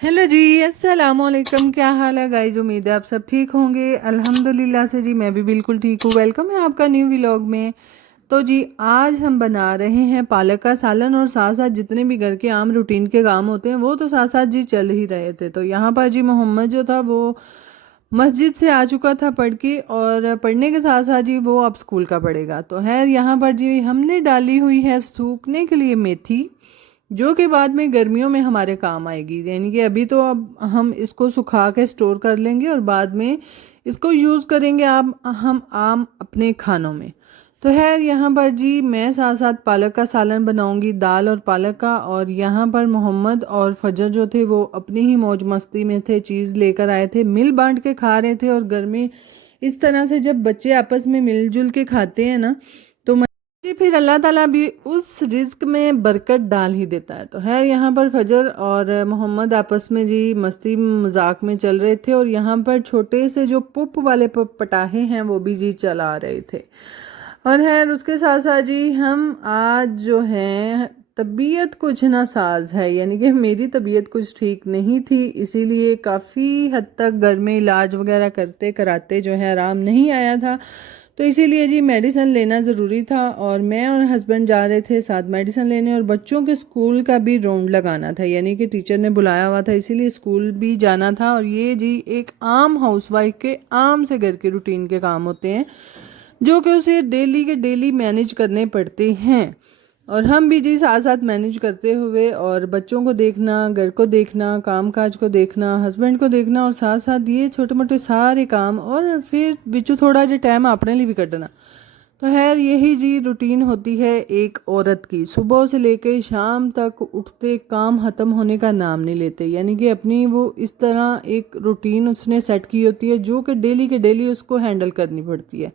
Hello जी, अस्सलाम वालेकुम। क्या हाल है गाइज? उम्मीद है आप सब ठीक होंगे। अल्हम्दुलिल्लाह से जी मैं भी बिल्कुल ठीक हूँ। वेलकम है आपका न्यू व्लॉग में। तो जी आज हम बना रहे हैं पालक का सालन और साथ साथ जितने भी घर के आम रूटीन के काम होते हैं वो तो साथ साथ जी चल ही रहे थे। तो यहाँ पर जी मोहम्मद जो था वो मस्जिद से आ चुका था पढ़ के, और पढ़ने के साथ साथ जी वो अब स्कूल का पढ़ेगा। तो है यहाँ पर जी हमने डाली हुई है सूखने के लिए मेथी, जो कि बाद में गर्मियों में हमारे काम आएगी। यानी कि अभी तो अब हम इसको सुखा के स्टोर कर लेंगे और बाद में इसको यूज़ करेंगे आप हम आम अपने खानों में। तो है यहाँ पर जी मैं साथ साथ पालक का सालन बनाऊंगी, दाल और पालक का। और यहाँ पर मोहम्मद और फजर जो थे वो अपनी ही मौज मस्ती में थे, चीज़ लेकर आए थे, मिल बांट के खा रहे थे। और घर में इस तरह से जब बच्चे आपस में मिलजुल के खाते हैं ना, तो जी फिर अल्लाह ताला भी उस रिज्क में बरकत डाल ही देता है। तो है यहाँ पर फजर और मोहम्मद आपस में जी मस्ती मजाक में चल रहे थे, और यहाँ पर छोटे से जो पुप वाले पटाखे हैं वो भी जी चला रहे थे। और है उसके साथ साथ जी हम आज जो है तबीयत कुछ ना साज है, यानी कि मेरी तबीयत कुछ ठीक नहीं थी, इसीलिए काफ़ी हद तक घर में इलाज वगैरह करते कराते जो है आराम नहीं आया था। तो इसीलिए जी मेडिसिन लेना ज़रूरी था, और मैं और हस्बैंड जा रहे थे साथ मेडिसिन लेने, और बच्चों के स्कूल का भी राउंड लगाना था, यानी कि टीचर ने बुलाया हुआ था इसीलिए स्कूल भी जाना था। और ये जी एक आम हाउसवाइफ के आम से घर के रूटीन के काम होते हैं जो कि उसे डेली के डेली मैनेज करने पड़ते हैं। और हम भी जी साथ साथ मैनेज करते हुए, और बच्चों को देखना, घर को देखना, काम काज को देखना, हस्बैंड को देखना, और साथ साथ ये छोटे मोटे सारे काम, और फिर बिचू थोड़ा जो टाइम अपने लिए भी कटना। तो खैर यही जी रूटीन होती है एक औरत की, सुबह से लेकर शाम तक उठते काम ख़त्म होने का नाम नहीं लेते। यानी कि अपनी वो इस तरह एक रूटीन उसने सेट की होती है जो कि डेली के डेली उसको हैंडल करनी पड़ती है।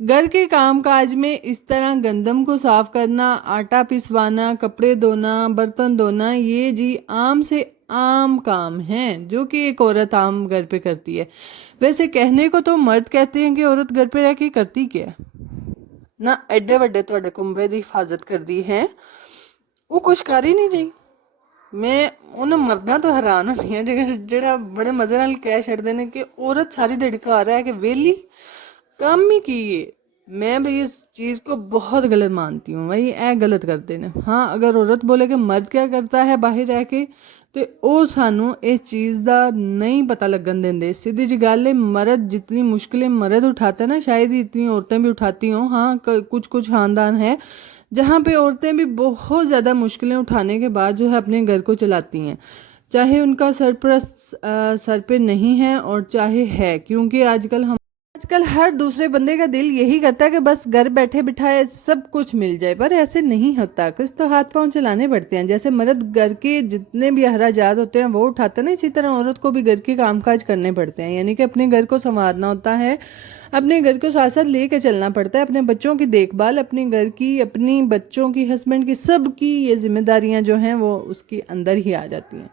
घर के काम काज में इस तरह गंदम को साफ करना, आटा पिसवाना, कपड़े धोना, बर्तन धोना, ये जी आम से आम काम हैं जो कि एक औरत आम घर पे करती है। वैसे कहने को तो मर्द कहते हैं कि औरत घर पे रह के करती क्या है ना, एडे ਵੱਡੇ ਤੁਹਾਡੇ ਕੁੰਬੇ ਦੀ ਹਿਫਾਜ਼ਤ ਕਰਦੀ ਹੈ, ਉਹ ਕੁਛ ਕਰ ਹੀ ਨਹੀਂ ਰਹੀ। ਮੈਂ ਉਹਨਾਂ ਮਰਦਾਂ ਤੋਂ ਹੈਰਾਨ ਹੁੰਦੀ ਹਾਂ ਜਿਹੜਾ ਬੜੇ ਮਜ਼ੇ ਨਾਲ ਕਹਿ ਛੱਡਦੇ ਨੇ ਕਿ ਔਰਤ ਸਾਰੀ ਦਿਹਾੜੀ ਘਰ ਰਹਿ ਕੇ ਵਿਹਲੀ कम ही की है। मैं भाई इस चीज़ को बहुत गलत मानती हूँ भाई, ऐ गलत करते ने। हाँ अगर औरत बोले कि मर्द क्या करता है बाहर रह के, तो ਉਹ ਸਾਨੂੰ इस चीज़ ਦਾ नहीं पता लगन देंगे। सीधी जी गल है, मर्द जितनी मुश्किलें मर्द उठाता है ना, शायद ही इतनी औरतें भी उठाती हों। हाँ कुछ कुछ खानदान है जहाँ पे औरतें भी बहुत ज़्यादा मुश्किलें उठाने के बाद जो है अपने घर को चलाती हैं, चाहे उनका सरपरस्त सर पे नहीं है और चाहे है, क्योंकि आजकल हर दूसरे बंदे का दिल यही करता है कि बस घर बैठे बिठाए सब कुछ मिल जाए, पर ऐसे नहीं होता। कुछ तो हाथ पांव चलाने पड़ते हैं। जैसे मर्द घर के जितने भी अखराजात होते हैं वो उठाते हैं ना, इसी तरह औरत को भी घर के कामकाज करने पड़ते हैं। यानी कि अपने घर को संवारना होता है, अपने घर को साथ साथ लेके चलना पड़ता है, अपने बच्चों की देखभाल, अपने घर की, अपनी बच्चों की, हस्बैंड की, सब की ये जिम्मेदारियां जो हैं वो उसके अंदर ही आ जाती हैं।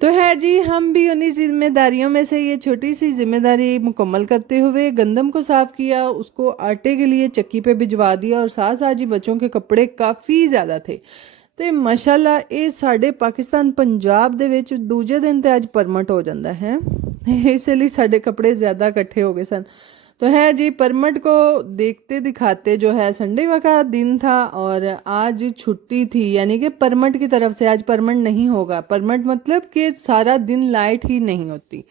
तो है जी हम भी उन्हीं जिम्मेदारियों में से ये छोटी सी जिम्मेदारी मुकम्मल करते हुए गंदम को साफ़ किया, उसको आटे के लिए चक्की पे भिजवा दिया, और साथ साथ जी बच्चों के कपड़े काफ़ी ज़्यादा थे। तो माशाल्लाह ये साढ़े पाकिस्तान पंजाब दे विच दूजे दिन तो अज परमट हो जाता है, इसलिए साढ़े कपड़े ज़्यादा इकट्ठे हो गए सन। तो है जी परमट को देखते दिखाते जो है संडे का दिन था और आज छुट्टी थी, यानी कि परमट की तरफ से आज परमट नहीं होगा। परमट मतलब कि सारा दिन लाइट ही नहीं होती।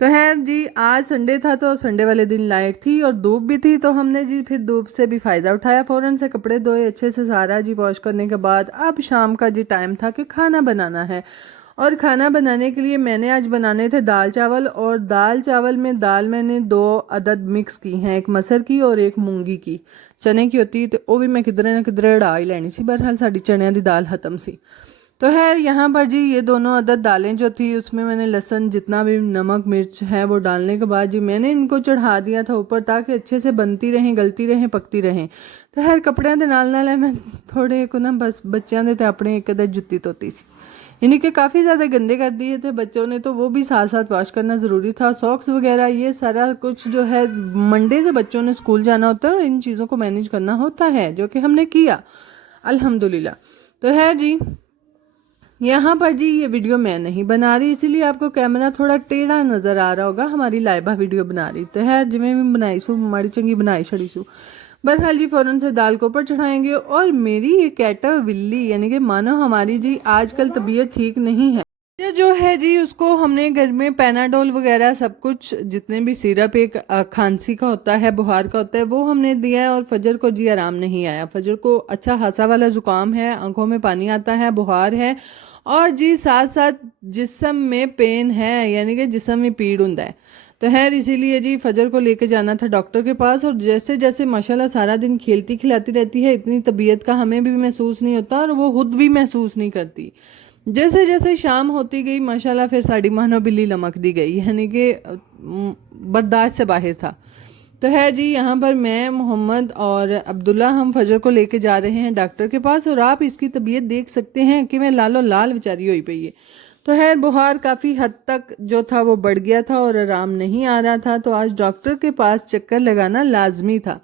तो है जी आज संडे था तो संडे वाले दिन लाइट थी और धूप भी थी, तो हमने जी फिर धूप से भी फ़ायदा उठाया, फ़ौरन से कपड़े धोए अच्छे से सारा जी वॉश करने के बाद। अब शाम का जी टाइम था कि खाना बनाना है, और खाना बनाने के लिए मैंने आज बनाने थे दाल चावल। और दाल चावल में दाल मैंने 2 अदद मिक्स की हैं, एक मसर की और एक मूंगी की, चने की होती तो वो भी मैं किधरे ना किधरे उड़ा ही लेनी सी, बहरहाल साड़ी चने की दाल खत्म सी। तो है यहाँ पर जी ये दोनों अदद दालें जो थी उसमें मैंने लहसुन जितना भी नमक मिर्च है वो डालने के बाद जी मैंने इनको चढ़ा दिया था ऊपर, ताकि अच्छे से बनती रहें, गलती रहें, पकती रहें। तो खैर कपड़ियां के नाल नाल मैं थोड़े को ना बस बच्चों के तो अपने एक अदद जुत्ती धोती सी, यानी कि काफ़ी ज़्यादा गंदे कर दिए थे बच्चों ने, तो वो भी साथ साथ वॉश करना ज़रूरी था। सॉक्स वगैरह ये सारा कुछ जो है मंडे से बच्चों ने स्कूल जाना होता है और इन चीज़ों को मैनेज करना होता है, जो कि हमने किया अल्हम्दुलिल्लाह। तो है जी यहाँ पर जी ये वीडियो मैं नहीं बना रही, इसीलिए आपको कैमरा थोड़ा टेढ़ा नज़र आ रहा होगा। हमारी लाइबा वीडियो बना रही तो है जिमें भी बनाई सू माड़ी चंगी बनाई छड़ी सू। बहरहाल जी फ़ौरन से दाल को ऊपर चढ़ाएंगे। और मेरी ये कैटर बिल्ली यानी कि मानो हमारी जी आजकल तबीयत ठीक नहीं है, ये जो है जी उसको हमने घर में पैनाडोल वगैरह सब कुछ जितने भी सिरप एक खांसी का होता है बुखार का होता है वो हमने दिया है। और फजर को जी आराम नहीं आया, फजर को अच्छा खासा वाला ज़ुकाम है, आंखों में पानी आता है, बुखार है और जी साथ साथ जिस्म में पेन है यानी कि जिस्म में पीड़ होता है। तो खैर इसीलिए जी फजर को लेके जाना था डॉक्टर के पास। और जैसे जैसे माशाल्लाह सारा दिन खेलती खिलाती रहती है, इतनी तबीयत का हमें भी महसूस नहीं होता और वो खुद भी महसूस नहीं करती। जैसे जैसे शाम होती गई माशाल्लाह फिर साड़ी मानो बिल्ली लमक दी गई, यानी कि बर्दाश्त से बाहर था। तो है जी यहाँ पर मैं मोहम्मद और अब्दुल्ला हम फजर को लेके जा रहे हैं डॉक्टर के पास। और आप इसकी तबीयत देख सकते हैं कि मैं लालो लाल बेचारी हुई पई है। तो खैर बुखार काफ़ी हद तक जो था वो बढ़ गया था और आराम नहीं आ रहा था, तो आज डॉक्टर के पास चक्कर लगाना लाजमी था।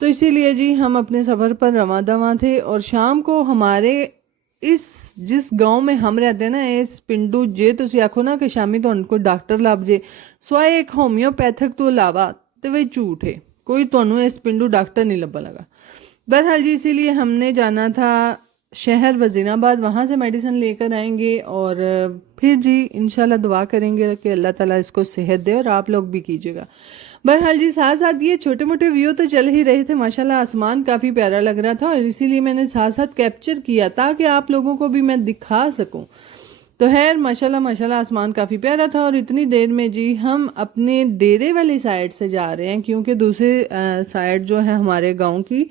तो इसीलिए जी हम अपने सफ़र पर रवां दवां थे। और शाम को हमारे इस जिस गांव में हम रहते हैं ना इस पिंडू जे तुसी आखो ना कि शामी तो उनको डॉक्टर लभ जे स्वाए एक होम्योपैथिक तो अलावा तो वही झूठ है, कोई तो इस पिंडू डॉक्टर नहीं लब्बा लगा। बहरहाल जी इसीलिए हमने जाना था शहर वजीराबाद, वहाँ से मेडिसिन लेकर आएंगे और फिर जी इंशाल्लाह दुआ करेंगे कि अल्लाह ताला इसको सेहत दे और आप लोग भी कीजिएगा। बहरहाल जी साथ साथ ये छोटे मोटे व्यू तो चल ही रहे थे, माशाल्लाह आसमान काफ़ी प्यारा लग रहा था और इसीलिए मैंने साथ साथ कैप्चर किया ताकि आप लोगों को भी मैं दिखा सकूं। तो खैर माशाल्लाह माशाल्लाह आसमान काफ़ी प्यारा था। और इतनी देर में जी हम अपने डेरे वाली साइड से जा रहे हैं, क्योंकि दूसरे साइड जो है हमारे गांव की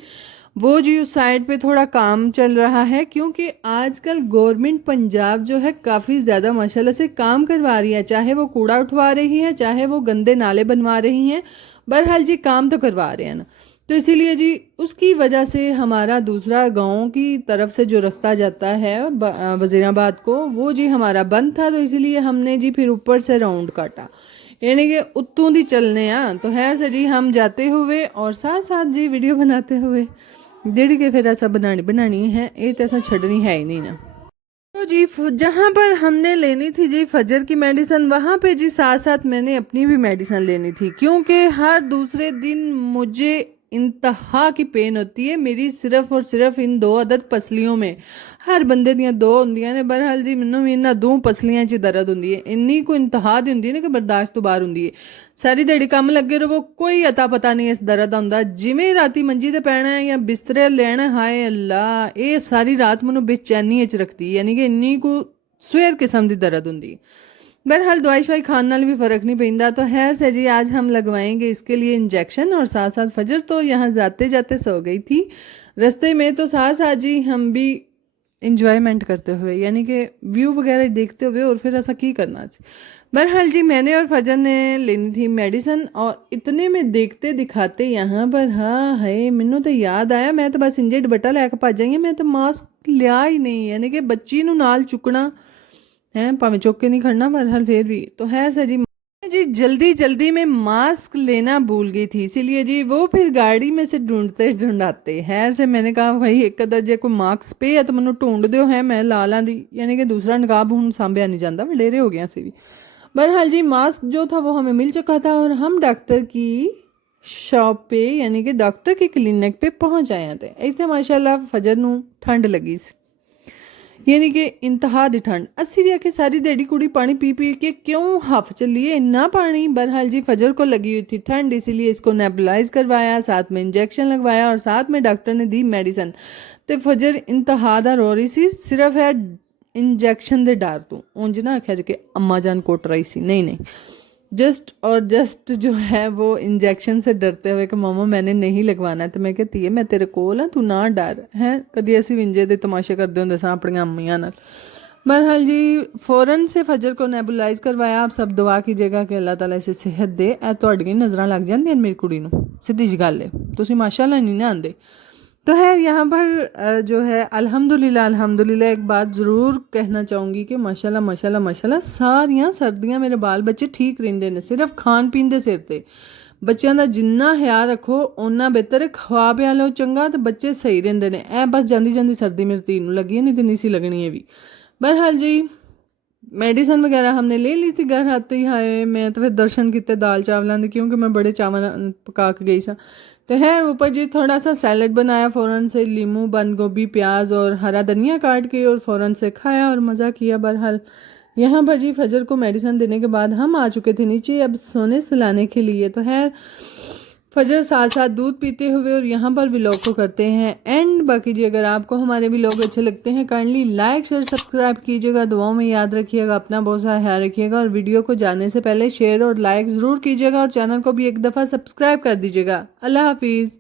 वो जी उस साइड पे थोड़ा काम चल रहा है, क्योंकि आजकल गवर्नमेंट पंजाब जो है काफ़ी ज़्यादा माशाल्लाह से काम करवा रही है, चाहे वो कूड़ा उठवा रही है चाहे वो गंदे नाले बनवा रही हैं, बहरहाल जी काम तो करवा रहे हैं ना। तो इसीलिए जी उसकी वजह से हमारा दूसरा गांव की तरफ से जो रास्ता जाता है वजीराबाद को वो जी हमारा बंद था। तो इसीलिए हमने जी फिर ऊपर से राउंड काटा, यानी कि उत्तों दी चलने तो खैर से जी हम जाते हुए और साथ साथ जी वीडियो बनाते हुए जेड़ी के फिर ऐसा बनानी है ये तो ऐसा छड़नी है ही नहीं ना। तो जी जहाँ पर हमने लेनी थी जी फजर की मेडिसिन, वहाँ पे जी साथ साथ मैंने अपनी भी मेडिसिन लेनी थी, क्योंकि हर दूसरे दिन मुझे इंतहा की पेन होती है मेरी सिर्फ और सिर्फ इन दो अदद पसलियों में। हर बंदे दियां दो होंदियां ने, बहरहाल जी मैनू भी इन्हां दो पसलियां च दर्द होंदी है, इन्नी को इंतहा दी होंदी है ना कि बर्दाश्त तो बाहर होंदी है। सारी दिहाड़ी कम लगे रहो कोई अता पता नहीं इस दर्द का होंदा, जिवें राती मंजी ते पैना है या बिस्तरे लेना, हाय अल्लाह ये सारी रात मैनू बेचैनी च रखती है, यानी कि इन्नी को सवेर किस्म की दर्द होंदी है। बहरहाल दवाई शवाई खाने नाल भी फ़र्क नहीं पैंदा। तो खैर से जी आज हम लगवाएंगे इसके लिए इंजेक्शन। और साथ साथ फजर तो यहाँ जाते जाते सो गई थी रास्ते में, तो साथ साथ जी हम भी इंजॉयमेंट करते हुए यानी कि व्यू वगैरह देखते हुए और फिर ऐसा की करना चाहिए। बहरहाल जी मैंने और फजर ने लेनी थी मेडिसिन और इतने में देखते दिखाते यहाँ पर हाँ है मैनू तो याद आया मैं तो बस इंजे दुपट्टा लैके भज जाइए, मैं तो मास्क लिया ही नहीं, यानी कि बच्ची नू नाल चुकना है भावें चुक के नहीं खड़ना बहरहाल फिर भी। तो खैर से जी जी जल्दी जल्दी में मास्क लेना भूल गई थी, इसीलिए जी वो फिर गाड़ी में से ढूंढते ढूंढाते खैर से मैंने कहा भाई एक अदा जे कोई मास्क पे है तो मैनू ढूंढ दो है मैं ला ला दी, यानी कि दूसरा नकाब हूँ सांभिया नहीं जाता वडेरे हो गया सी भी। बहरहाल जी मास्क जो था वो हमें मिल चुका था और हम डॉक्टर की शॉप पे यानी कि डॉक्टर की क्लिनिक पे पहुंच आए थे। इतने माशाल्लाह फजर नू ठंड लगी सी, यानी कि इंतहा दी ठंड। अस्सी भी आखिर सारी देड़ी कुड़ी पानी पी पी के क्यों हफ चलिए इन्ना पानी। बहरहाल जी फजर को लगी हुई थी ठंड, इसीलिए इसको नेबुलाइज करवाया, साथ में इंजेक्शन लगवाया और साथ में डॉक्टर ने दी मेडिसिन। तो फजर इंतहा दा रो रही सी, सिर्फ है इंजेक्शन दे डर तो उंज ना आख्या कि अम्मा जान कुट रही सी, नहीं नहीं जस्ट जो है वो इंजेक्शन से डरते हुए कि मामा मैंने नहीं लगवाना। तो मैं कहती है मैं तेरे कोल हाँ तू ना डर है, कभी असी विंजे दे तमाशे करते होंगे सा अपन अम्मियां नाल। बहरहाल जी फ़ौरन से फजर को नेबुलाइज करवाया। आप सब दुआ कीजिएगा कि अल्लाह ताला इसे सेहत दे। तुहाडियां नज़रां लग जांदियां मेरी कुड़ी नूं, सीधी जी गल है, तुसीं माशाअल्लाह नहीं ना आंदे। तो है यहाँ पर जो है अल्हम्दुलिल्लाह अल्हम्दुलिल्लाह एक बात ज़रूर कहना चाहूँगी कि माशाल्लाह माशाल्लाह माशाल्लाह सारियां सर्दियां मेरे बाल बच्चे ठीक रहिंदे ने, सिर्फ खान पीन दे सिर ते। बच्चों का जिन्ना ख्याल रखो उन्ना बेहतर है, खवा पिया लो चंगा तो बच्चे सही रहिंदे ने। ऐ बस जांदी जांदी सर्दी मेरी धी नूं लगी है, नहीं तो नहीं सी लगनी है भी। बहरहाल जी मेडिसन वगैरह हमने ले ली थी घर आते ही आए मैं तो फिर दर्शन किते दाल चावलों के क्योंकि मैं बड़े चावल पका के गई सा तो है ऊपर जी थोड़ा सा सैलड बनाया फ़ौरन से नींबू बंद गोभी प्याज और हरा धनिया काट के और फ़ौरन से खाया और मज़ा किया। बहरहाल यहाँ पर जी फजर को मेडिसिन देने के बाद हम आ चुके थे नीचे अब सोने सुलाने के लिए। तो है फजर साथ साथ दूध पीते हुए और यहाँ पर व्लॉग को करते हैं एंड। बाकी जी अगर आपको हमारे व्लॉग अच्छे लगते हैं काइंडली लाइक शेयर सब्सक्राइब कीजिएगा, दुआओं में याद रखिएगा, अपना बहुत सा ख्याल रखिएगा और वीडियो को जाने से पहले शेयर और लाइक ज़रूर कीजिएगा और चैनल को भी एक दफ़ा सब्सक्राइब कर दीजिएगा। अल्लाह हाफिज़।